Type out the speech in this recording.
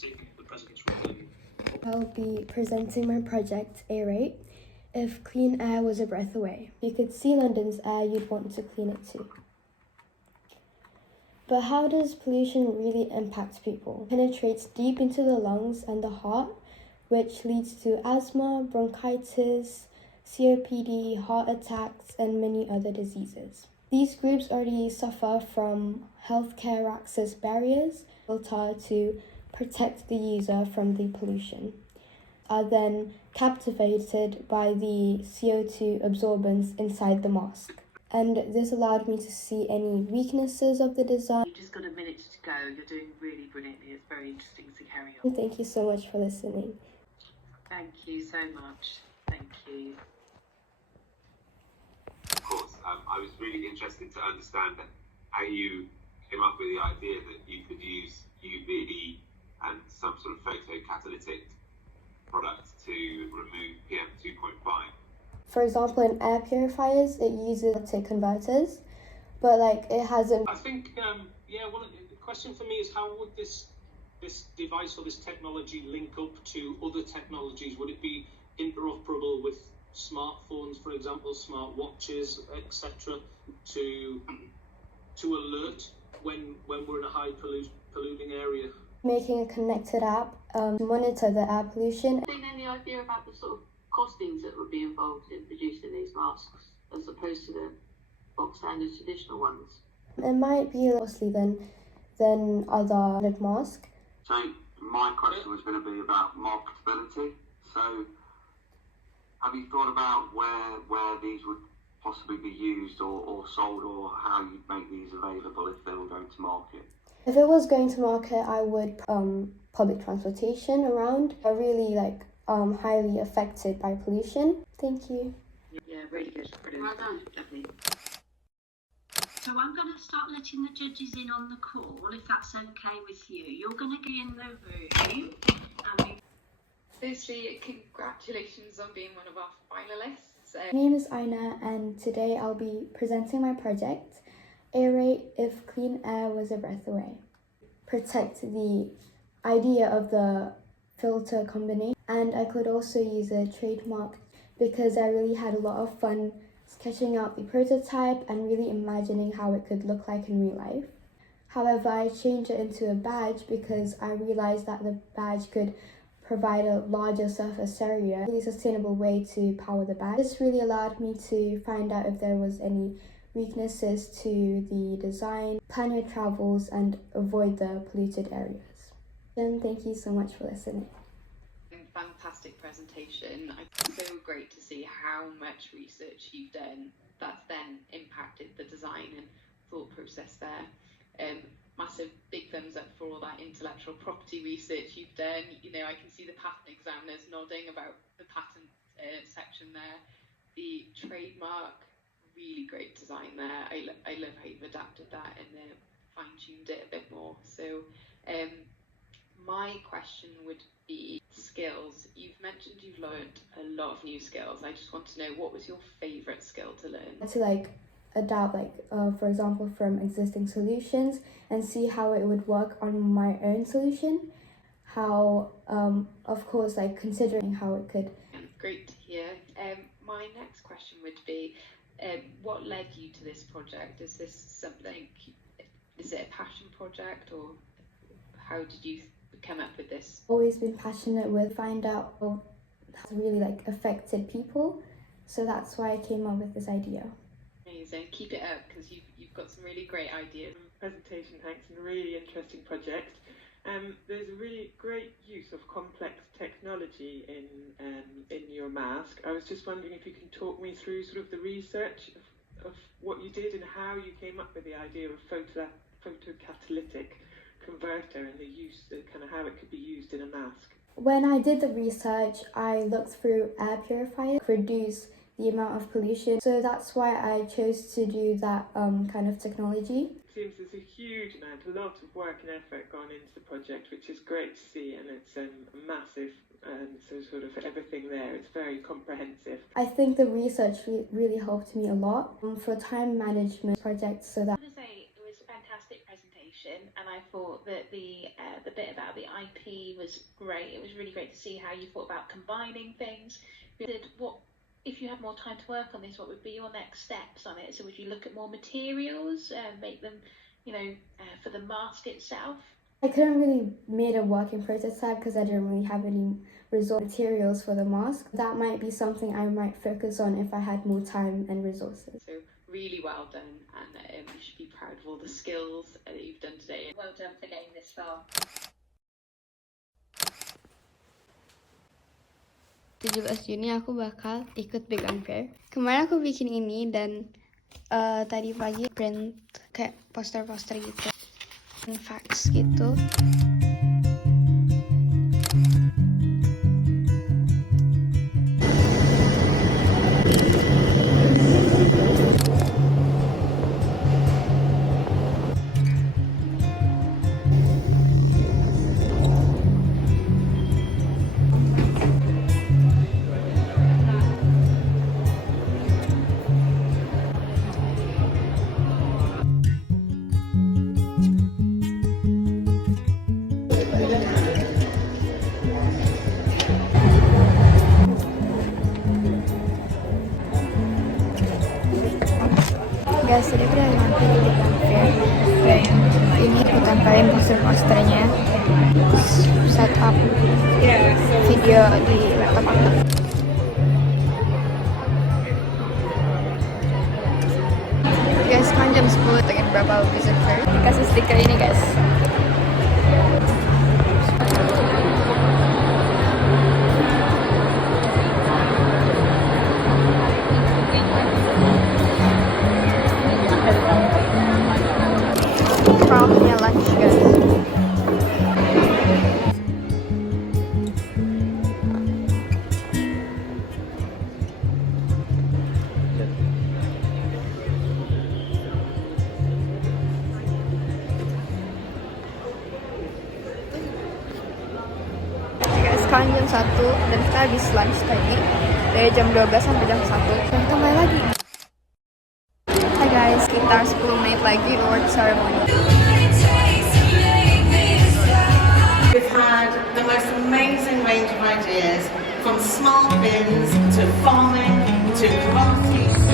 taking the president's role in... I'll be presenting my project, Aerate, if clean air was a breath away. If you could see London's air, you'd want to clean it too. But how does pollution really impact people? It penetrates deep into the lungs and the heart, which leads to asthma, bronchitis, COPD, heart attacks, and many other diseases. These groups already suffer from healthcare access barriers built to protect the user from the pollution, are then captivated by the CO2 absorbance inside the mask. And this allowed me to see any weaknesses of the design. You've just got a minute to go. You're doing really brilliantly. It's very interesting to carry on. Thank you so much for listening. Thank you so much. Thank you. Of course, I was really interested to understand how you came up with the idea that you could use UV and some sort of photocatalytic product to remove PM 2.5. For example, in air purifiers, it uses catalytic converters, but it hasn't. I think, the question for me is how would this device or this technology link up to other technologies? Would it be interoperable with smartphones, for example, smart watches, etc., to alert when we're in a high polluting area? Making a connected app to monitor the air pollution. Been any idea about the sort of costings that would be involved in producing these masks as opposed to the box standard traditional ones? It might be less costly than other masks. So my question was going to be about marketability. So have you thought about where these would possibly be used or sold, or how you'd make these available if they were going to market? If it was going to market, I would public transportation around are really highly affected by pollution. Thank you. Yeah, really good. Brilliant. Well done. Lovely. So I'm going to start letting the judges in on the call, if that's okay with you. You're going to be in the room. Firstly, congratulations on being one of our finalists. My name is Aina, and today I'll be presenting my project, Aerate if clean air was a breath away. Protect the idea of the filter combination, and I could also use a trademark because I really had a lot of fun sketching out the prototype and really imagining how it could look like in real life. However, I changed it into a badge because I realized that the badge could provide a larger surface area, a really sustainable way to power the badge. This really allowed me to find out if there was any weaknesses to the design, plan your travels, and avoid the polluted areas. And thank you so much for listening. Fantastic presentation. It's so great to see how much research you've done that's then impacted the design and thought process there. Massive big thumbs up for all that intellectual property research you've done. I can see the patent examiners nodding about the patent section there. The trademark, really great design there. I love how you've adapted that and fine-tuned it a bit more. So my question would be skills. You've mentioned you've learned a lot of new skills. I just want to know, what was your favourite skill to learn? To adapt, for example, from existing solutions and see how it would work on my own solution. How, of course, considering how it could. Great to hear. My next question would be, what led you to this project? Is it a passion project, or how did you come up with this? Always been passionate with find out how it's really affected people, so that's why I came up with this idea. Amazing, keep it up because you've got some really great ideas. Presentation, thanks, and a really interesting project. There's a really great use of complex technology in your mask. I was just wondering if you can talk me through sort of the research of what you did and how you came up with the idea of photocatalytic converter and the use, kind of how it could be used in a mask. When I did the research, I looked through air purifiers to reduce the amount of pollution, so that's why I chose to do that kind of technology. It seems there's a huge amount, a lot of work and effort gone into the project, which is great to see, and it's massive, so sort of everything there, it's very comprehensive. I think the research really helped me a lot for time management projects, so that. I want to say it was a fantastic presentation. information, and I thought that the bit about the IP was great. It was really great to see how you thought about combining things. What if you had more time to work on this? What would be your next steps on it? So would you look at more materials, make them, for the mask itself? I couldn't really made a working prototype because I didn't really have any resort materials for the mask. That might be something I might focus on if I had more time and resources. So really well done, and you should be proud of all the skills that you've done today. Well done for getting this far. 17 Juni aku bakal ikut Big Unfair. Kemarin aku bikin ini dan tadi pagi print kayak poster-poster gitu, fax gitu. Guys, tadi udah mampir di Big Unfair. Ini aku tempelin poster-posternya, setup video di laptop aku. Guys, kan jam 10, pengen berapa visit fair. Kasih stiker ini guys. Proudnya lunch guys. Sekarang jam 1 dan kita habis lunch tadi dari jam 12 sampai jam 1 dan kita main lagi. Hai guys, sekitar 10 menit lagi award ceremony. We've had the most amazing range of ideas, from smart bins to farming to commodities.